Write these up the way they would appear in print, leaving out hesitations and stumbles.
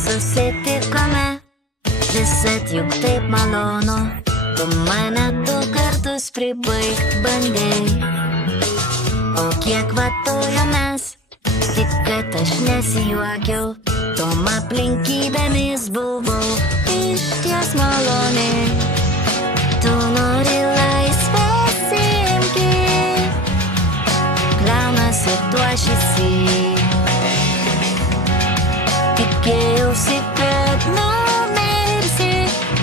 susitikome, visad juk taip malonu, tu mane 2 kartus pribaigt bandei. O kiek vatojomės, tik kad aš nesijuokiau, tom aplinkybėmis buvau išties maloniai. Tu nori laisvės imki, kliaunasi tuo šįsyk. Tikėjausi, kad numirsi,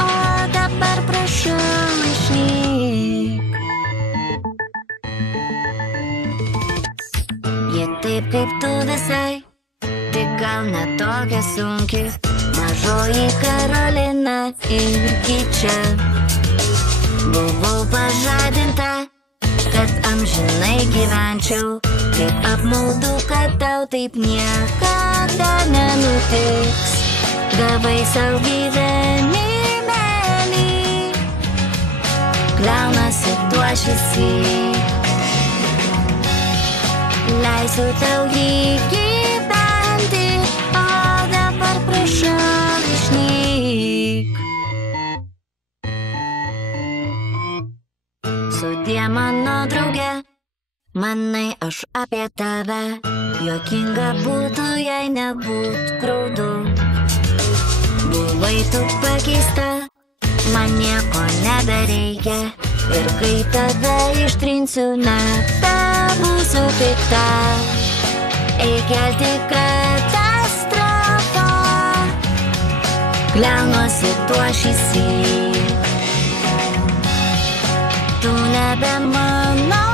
o dabar prašau išnyk. Ji taip kaip tu visai, tik gal ne tokia sunki, mažoji Karolina irgi čia. Buvau pažadinta, kad amžinai gyvenčiau, kaip apmaudu, kad tau taip niekada nenutiks. Gavai savo gyvenimėlį, kliaunasi tuo šįsyk. Leisiu tau jį gyventi, o dabar prašau išnyk. Sudie mano drauge, manai aš apie tave, juokinga būtų, jei nebūt graudu. Buvai tu pakeista, man nieko nebereikia, ir kai tave ištrinsiu, nebebūsiu pikta. Eik kelti katastrofą, kliaunuosi tuo šįsyk. Tu nebe mano